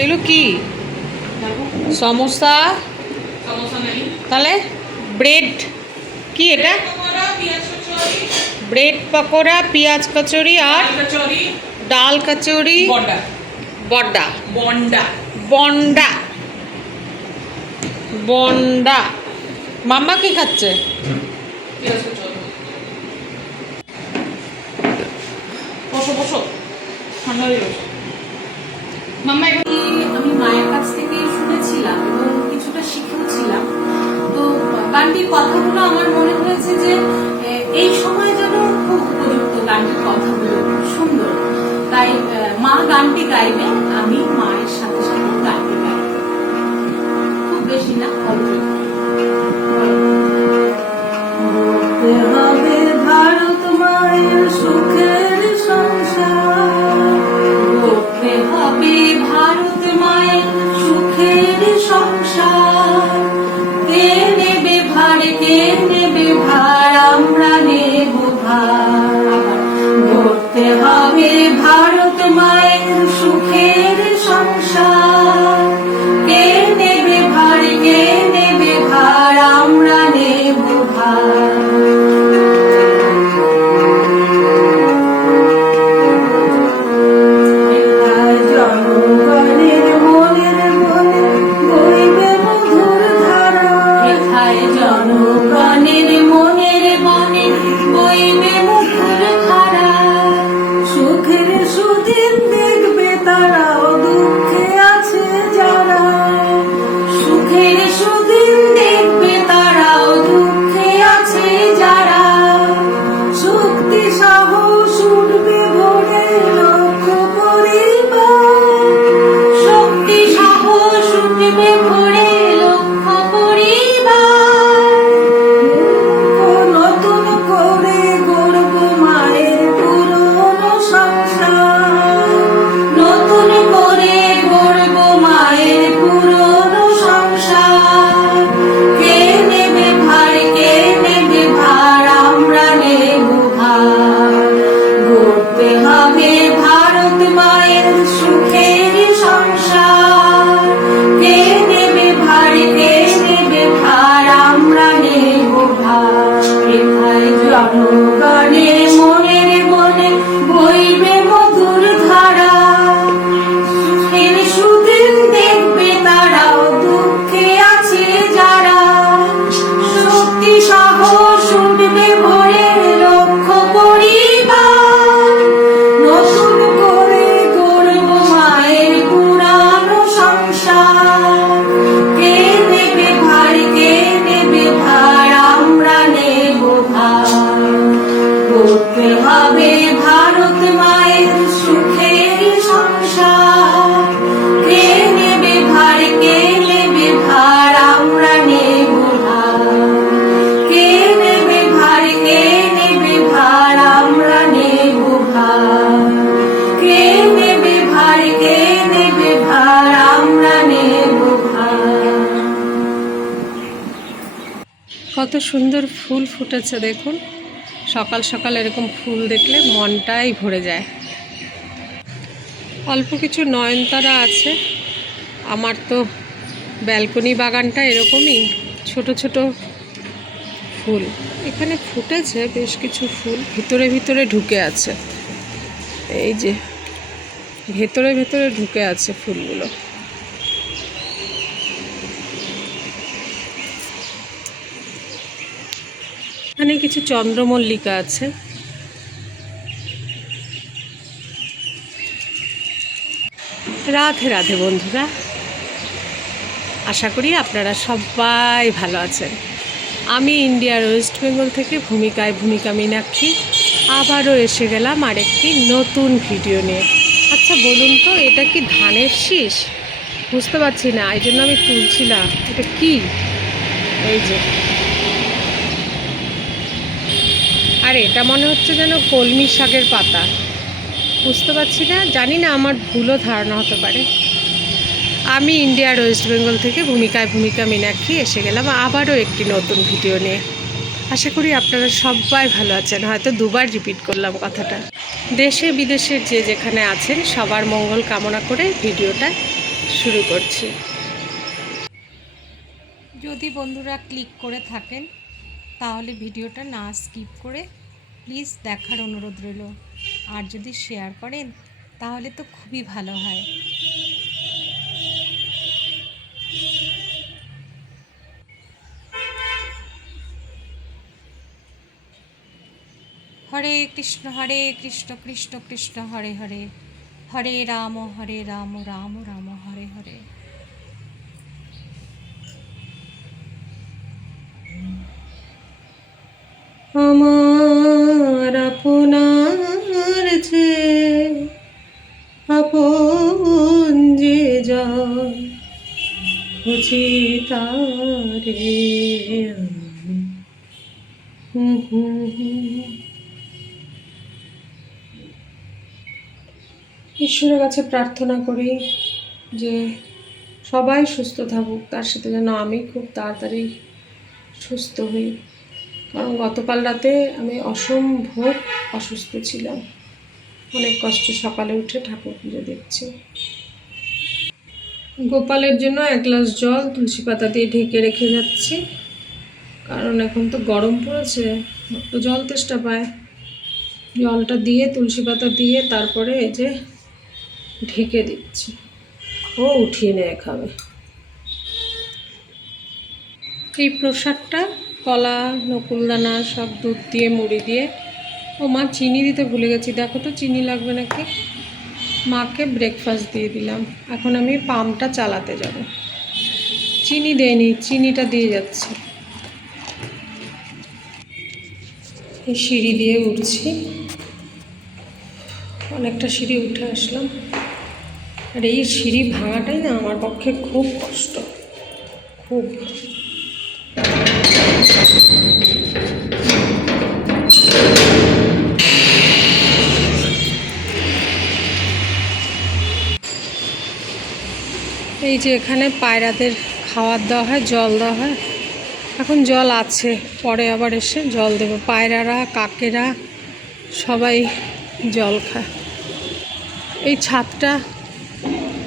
এগুলো কি? সমোসা? তাহলে ব্রেড। কি এটা? ব্রেড পকোড়া পেঁয়াজ কচুরি আর ডাল কচুরি। বড্ডা। বন্ডা। বন্ডা। বন্ডা। মাম্মা কি খাচ্ছে? পেঁয়াজ কচুরি। বসো বসো। ঠান্ডা মাম্মা রেখায় জনগণের হবে ভারত মায়ের সুখের সংসার। কে নেবে ভার, কে নেবে ভার, আমরা নেব কে নেবে ভার, কে নেবে ভার, আমরা নেব কে নেবে ভার, কে নেবে ভার, আমরা নেব কত সুন্দর ফুল ফুটেছে, দেখুন। সকাল সকাল এরকম ফুল দেখলে মনটাই ভরে যায়। অল্প কিছু নয়নতারা আছে। আমার তো ব্যালকনি বাগানটা এরকমই, ছোট ছোট ফুল। এখানে ফুটেছে বেশ কিছু ফুল, ভিতরে ভিতরে ঢুকে আছে। এই যে, ভেতরে ভেতরে ঢুকে আছে ফুলগুলো। এখানে কিছু চন্দ্রমল্লিকা আছে। রাধে রাধে বন্ধুরা। আশা করি আপনারা সবাই ভালো আছেন। আমি ইন্ডিয়ার ওয়েস্ট বেঙ্গল থেকে ভূমিকায় ভূমিকা মীনাক্ষী। আবারও এসে গেলাম আরেকটি নতুন ভিডিও নিয়ে। আচ্ছা বলুন তো, এটা কি ধানের শীষ? বুঝতে পারছি না, এই জন্য আমি তুলছিলাম। এটা কি? এই যে। আর এটা মনে হচ্ছে যেন কলমি শাকের পাতা। বুঝতে পারছি না, জানি না আমার ভুলও ধারণা হতে পারে। আমি ইন্ডিয়ার ওয়েস্ট বেঙ্গল থেকে ভূমিকায় ভূমিকা মীনাক্ষী এসে গেলাম আবারও একটি নতুন ভিডিও নিয়ে। আশা করি আপনারা সবাই ভালো আছেন, হয়তো দুবার রিপিট করলাম কথাটা। দেশে বিদেশে যে যেখানে আছেন, সবার মঙ্গল কামনা করে ভিডিওটা শুরু করছি। যদি বন্ধুরা ক্লিক করে থাকেন, তাহলে ভিডিওটা না স্কিপ করে প্লিজ দেখার অনুরোধ রইল। আর যদি শেয়ার করেন, তাহলে তো খুবই ভালো হয়। হরে কৃষ্ণ হরে কৃষ্ণ কৃষ্ণ কৃষ্ণ, হরে হরে। হরে রাম হরে রাম রাম রাম, হরে হরে। আমার আপনার যে আপন যে খুঁজি তারে। ঈশ্বরের কাছে প্রার্থনা করি যে সবাই সুস্থ থাকুক, তার সাথে যেন আমি খুব তাড়াতাড়ি সুস্থ হই কারণ গতকাল রাতে আমি অসম্ভব অসুস্থ ছিলাম। অনেক কষ্ট সকালে উঠে ঠাকুর পুজো দেখছি। গোপালের জন্য এক গ্লাস জল তুলসী পাতা দিয়ে ঢেকে রেখে যাচ্ছি। কারণ এখন তো গরম পড়েছে তো জল তেষ্টা পায়। জলটা দিয়ে, তুলসী পাতা দিয়ে তারপরে এই যে ঢেকে দিচ্ছি। ও উঠিয়ে নেয় খাবে। এই প্রসাদটা কলা নকুলদানা সব দুধ দিয়ে, মুড়ি দিয়ে। ও মা, চিনি দিতে ভুলে গেছি। দেখো তো, চিনি লাগবে নাকি? মাকে ব্রেকফাস্ট দিয়ে দিলাম। এখন আমি পাম্পটা চালাতে যাব। চিনি দেয়নি, চিনিটা দিয়ে যাচ্ছে। এই সিঁড়ি দিয়ে উঠছি। অনেকটা সিঁড়ি উঠে আসলাম। আর এই সিঁড়ি ভাঙাটাই না আমার পক্ষে খুব কষ্ট। খুব এই যে এখানে পায়রাদের খাওয়ার দেওয়া হয়, জল দেওয়া হয়। এখন জল আছে, পরে আবার এসে জল দেবো। পায়রারা, কাকেরা সবাই জল খায়। এই ছাদটা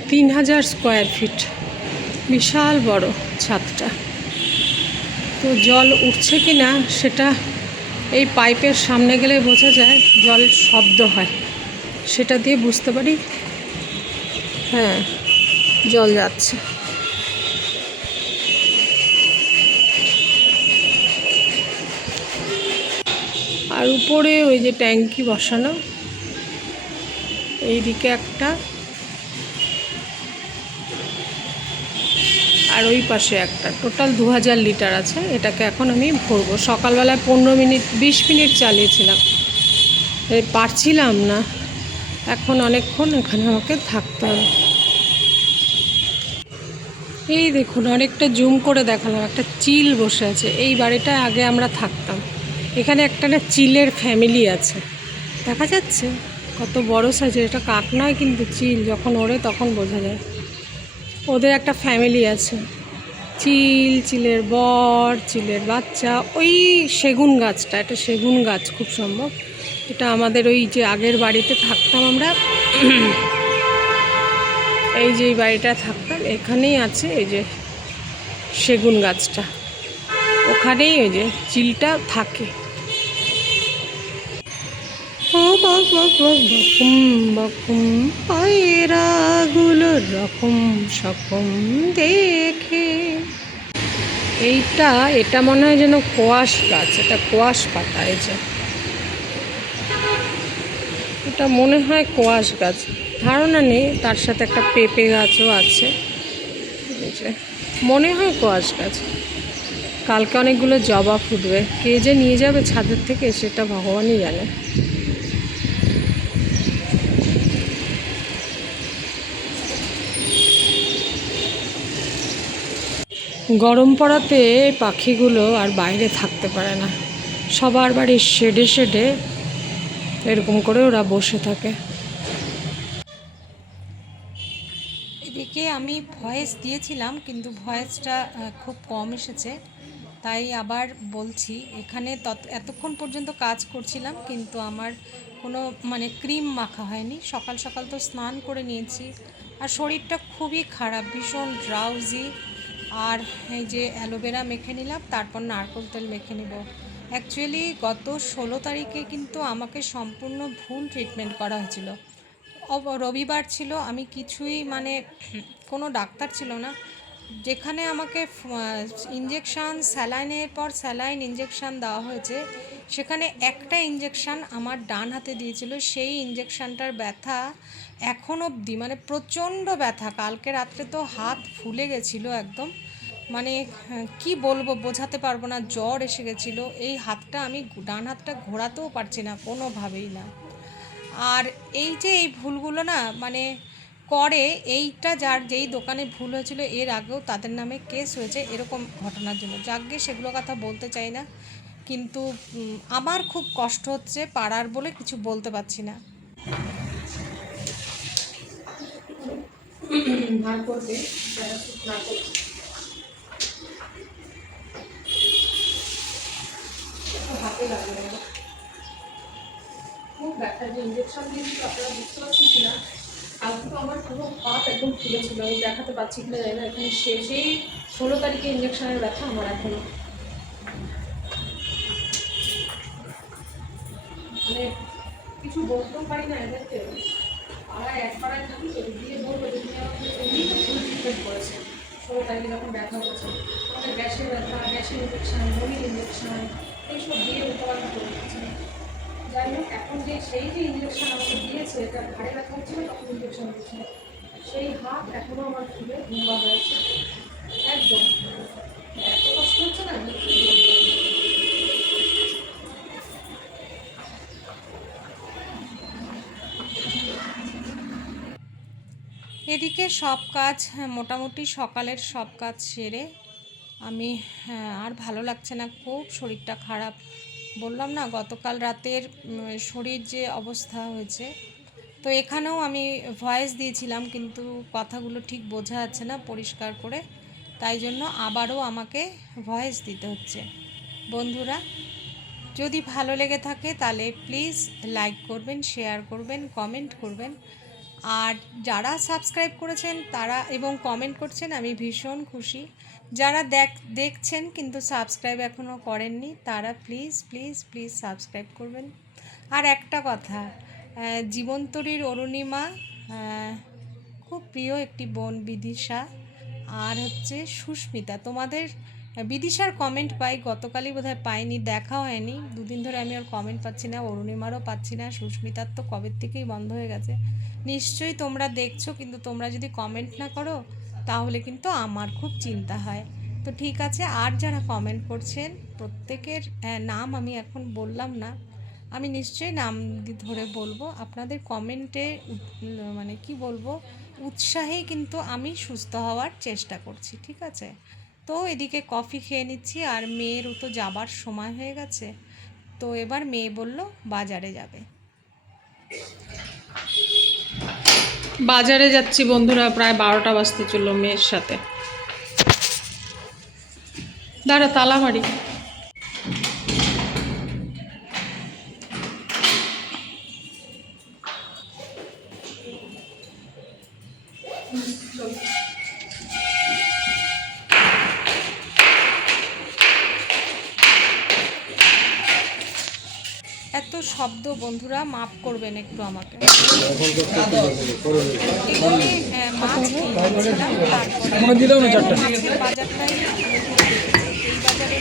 তিন হাজার স্কোয়ার ফিট বিশাল বড় ছাদটা। তো জল উঠছে কি না, সেটা এই পাইপের সামনে গেলে বোঝা যায় জলের শব্দ হয়। সেটা দিয়ে বুঝতে পারি? হ্যাঁ জল যাচ্ছে। আর উপরে ওই যে ট্যাঙ্কি বসানো, এইদিকে একটা। আর ওই পাশে একটা। টোটাল দু হাজার লিটার আছে, এটাকে এখন আমি ভরবো। সকালবেলায় পনেরো মিনিট, বিশ মিনিট চালিয়েছিলাম। পারছিলাম না। এখন অনেকক্ষণ এখানে আমাকে থাকতে হবে। এই দেখুন, অনেকটা জুম করে দেখালাম। একটা চিল বসে আছে। এই বাড়িটায় আগে আমরা থাকতাম। এখানে একটা না চিলের ফ্যামিলি আছে। দেখা যাচ্ছে কত বড় সাইজের এটা কাক নয় কিন্তু চিল। যখন ওড়ে তখন বোঝা যায়। ওদের একটা ফ্যামিলি আছে। চিল, চিলের বর, চিলের বাচ্চা, ওই সেগুন গাছটা এটা সেগুন গাছ খুব সম্ভব। এটা আমাদের ওই যে আগের বাড়িতে থাকতাম আমরা। এই যে বাড়িটা থাকতাম, এখানেই আছে এই যে সেগুন গাছটা। ওখানেই ওই যে চিলটা থাকে। বকুম বকুম পায়রাগুলো রকম সকম দেখে। এইটা, এটা মনে হয় যেন কোয়াশ গাছ, এটা কোয়াশ পাতা এই যে। এটা মনে হয় কোয়াশ গাছ। ধারণা নেই, তার সাথে একটা পেঁপে গাছও আছে। মনে হয় কোয়াশ গাছ। কালকে অনেকগুলো জবা ফুটবে। কে যে নিয়ে যাবে ছাদের থেকে, সেটা ভগবানই জানে। গরম পড়াতে পাখিগুলো আর বাইরে থাকতে পারে না। সবার বাড়ির শেডে শেডে এরকম করে ওরা বসে থাকে। এদিকে আমি ভয়েস দিয়েছিলাম, কিন্তু ভয়েসটা খুব কম এসেছে। তাই আবার বলছি, এখানে তত এতক্ষণ পর্যন্ত কাজ করছিলাম, কিন্তু আমার কোনো মানে ক্রিম মাখা হয়নি। সকাল সকাল তো স্নান করে নিয়েছি। আর শরীরটা খুবই খারাপ, ভীষণ ড্রাউজি আর এই যে অ্যালোভেরা মেখে নিলাম, তারপর নারকোল তেল মেখে নেব। অ্যাকচুয়ালি গত ষোলো তারিখে কিন্তু আমাকে সম্পূর্ণ ভুল ট্রিটমেন্ট করা হয়েছিল। রবিবার ছিল, আমি কিছুই মানে কোনো ডাক্তার ছিল না। যেখানে আমাকে ইঞ্জেকশান স্যালাইনের পর স্যালাইন ইঞ্জেকশান দেওয়া হয়েছে, সেখানে একটা ইঞ্জেকশান আমার ডান হাতে দিয়েছিল। সেই ইঞ্জেকশানটার ব্যথা এখন অবধি মানে প্রচণ্ড ব্যথা। কালকে রাত্রে তো হাত ফুলে গেছিল একদম। মানে কি বলব, বোঝাতে পারব না, জ্বর এসে গেছিল। এই হাতটা আমি ডান হাতটা ঘোরাতেও পারছি না, কোনোভাবেই না। আর এই যে এই ভুলগুলো না মানে করে এইটা যার যেই দোকানে ভুল হয়েছিল, এর আগেও তাদের নামে কেস হয়েছে এরকম ঘটনার জন্য। যাকগে সেগুলো কথা বলতে চাই না, কিন্তু আমার খুব কষ্ট হচ্ছে পাড়ার বলে কিছু বলতে পারছি না। হাতে লাগবে না। খুব ব্যথা যে ইঞ্জেকশন দিয়েছিল আপনারা বুঝতে পারছেন কিনা? কালকে তো আমার পুরো হাত একদম ফুলেছিল আমি দেখাতে পাচ্ছি কিনা জানি না। এখানে শেষেই ষোলো তারিখে ইঞ্জেকশনের ব্যথা আমার এখনও। মানে কিছু বলতেও পারি না এদেরকে। পাড়ায় এক পাড়ায় থাকি তো দিয়ে বলব যে তুমি আমাকে এমনি তো ভুল ট্রিটমেন্ট করেছে। ষোলো তারিখে যখন ব্যথা হয়েছে আমাদের গ্যাসের ব্যথা, গ্যাসের ইঞ্জেকশন বমির ইঞ্জেকশন এইসব দিয়ে উল্টোপাল্টা করে দিচ্ছে। যাই হোক এখন যে সেই যে ইঞ্জেকশন আমাকে দিয়েছে এটা ঘাড়ে ব্যথা হচ্ছিল তখন ইঞ্জেকশন দিচ্ছিল সেই হাত এখনও আমার ফুলে ভুঙ্গা হয়েছে। একদম। এত কষ্ট হচ্ছে না। এদিকে সব কাজ হ্যাঁ, মোটামুটি সকালের সব কাজ সেরে আমি হ্যাঁ, আর ভালো লাগছে না। খুব শরীরটা খারাপ। বললাম না গতকাল রাতের শরীর যে অবস্থা হয়েছে। তো এখানেও আমি ভয়েস দিয়েছিলাম কিন্তু কথাগুলো ঠিক বোঝা যাচ্ছে না পরিষ্কার করে। তাই জন্য আবারও আমাকে ভয়েস দিতে হচ্ছে। বন্ধুরা যদি ভালো লেগে থাকে তাহলে প্লিজ লাইক করবেন শেয়ার করবেন কমেন্ট করবেন। আর যারা সাবস্ক্রাইব করেছেন তারা এবং কমেন্ট করছেন আমি ভীষণ খুশি। যারা দেখ, দেখছেন কিন্তু সাবস্ক্রাইব এখনও করেননি, তারা প্লিজ প্লিজ প্লিজ সাবস্ক্রাইব করবেন। আর একটা কথা জীবন্তরীর অরুণিমা খুব প্রিয় একটি বোন বিদিশা, আর হচ্ছে সুস্মিতা। তোমাদের বিদিশার কমেন্ট পাই, গতকালই বোধহয় পাইনি, দেখা হয়নি। দুদিন ধরে আমি ওর কমেন্ট পাচ্ছি না, অরুণিমারও পাচ্ছি না, সুস্মিতার তো কবের থেকেই বন্ধ হয়ে গেছে। নিশ্চয়ই তোমরা দেখছ, কিন্তু তোমরা যদি কমেন্ট না করো তাহলে কিন্তু আমার খুব চিন্তা হয়। তো ঠিক আছে, আর যারা কমেন্ট করছেন, প্রত্যেকের নাম আমি এখন বললাম না। আমি নিশ্চয়ই নাম ধরে বলব। আপনাদের কমেন্টে মানে কি বলব, উৎসাহেই কিন্তু আমি সুস্থ হওয়ার চেষ্টা করছি, ঠিক আছে? তো এদিকে কফি খেয়ে নিচ্ছি, আর মেয়েরও তো যাবার সময় হয়ে গেছে। তো এবার মেয়ে বলল, বাজারে যাবে। বাজারে যাচ্ছি বন্ধুরা প্রায় বারোটা বাজতে চলল মেয়ের সাথে। দাঁড়া তালা মারি এত শব্দ বন্ধুরা মাফ করবেন একটু আমাকে। হ্যাঁ, মাছ তারপরে বাজারটাই এই বাজারে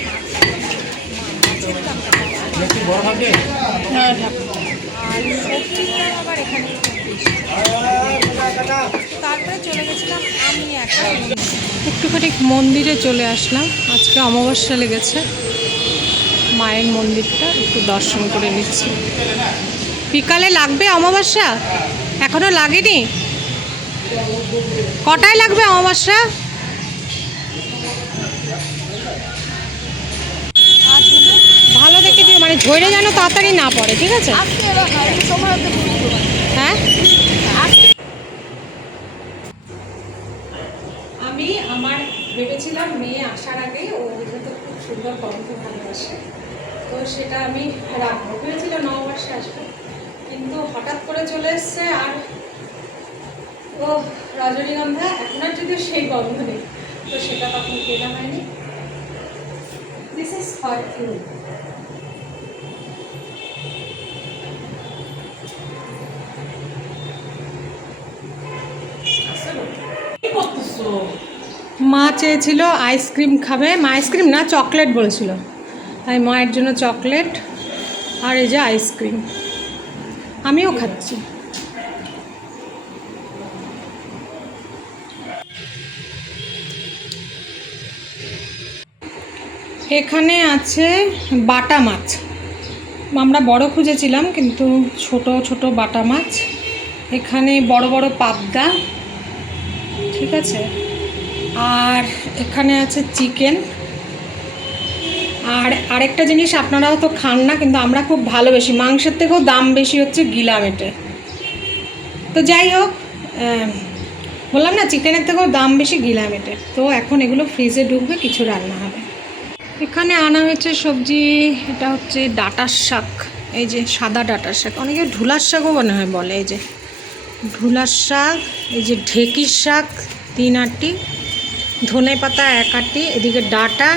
মাছের দামটা আর সবজির দাম আবার এখানে তারপরে চলে গেছিলাম আমি একটা একটুখানি মন্দিরে চলে আসলাম। আজকে অমাবস্যা লেগেছে। মায়ের মন্দিরটা একটু দর্শন করে নিচ্ছি। বিকালে লাগবে অমাবস্যা? এখনও লাগেনি? কটায় লাগবে অমাবস্যা? ভালো দেখে দিও মানে ঝরে যেন তাড়াতাড়ি না পড়ে, ঠিক আছে? হ্যাঁ? আমি আমার ভেবেছিলাম মেয়ে আসার আগে ও খুব সুন্দর গন্ধ ভালোবাসে তো সেটা আমি রাখব। ভেবেছিল নববর্ষে আসবে। কিন্তু হঠাৎ করে চলে এসছে আর ও রজনীগন্ধা এখন আর যদিও সেই গন্ধ নেই তো সেটা তখন কেনা হয়নি। দিস ইজ ফর ইউ মা চেয়েছিল আইসক্রিম খাবে। মা আইসক্রিম না চকলেট বলেছিল। তাই মায়ের জন্য চকলেট আর এই যে আইসক্রিম আমিও খাচ্ছি। এখানে আছে বাটা মাছ। আমরা বড় খুঁজেছিলাম, কিন্তু ছোট ছোট বাটা মাছ। এখানে বড় বড় পাবদা। ঠিক আছে? আর এখানে আছে চিকেন। আর আরেকটা জিনিস আপনারা তো খান না, কিন্তু আমরা খুব ভালোবেসি। মাংসের থেকেও দাম বেশি হচ্ছে গিলামেটে তো যাই হোক বললাম না চিকেনের থেকেও দাম বেশি গিলামেটে তো এখন এগুলো ফ্রিজে ঢুকবে, কিছু রান্না হবে। এখানে আনা হয়েছে সবজি, এটা হচ্ছে ডাটার শাক। এই যে সাদা ডাটার শাক। অনেকে ঢুলার শাকও মনে হয় বলে, এই যে ঢুলার শাক, এই যে ঢেকির শাক, তিন আটটি ধনে পাতা এক আটটি এদিকে ডাটা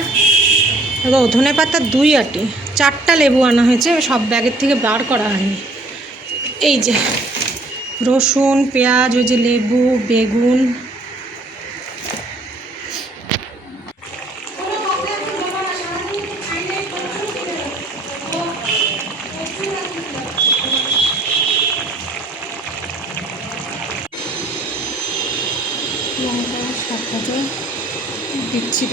ধনে পাতা দুই আটি, চারটা লেবু আনা হয়েছে, সব ব্যাগের থেকে বার করা হয়নি। এই যে, রসুন, পেঁয়াজ, ওই যে লেবু, বেগুন। লঙ্কা দিচ্ছি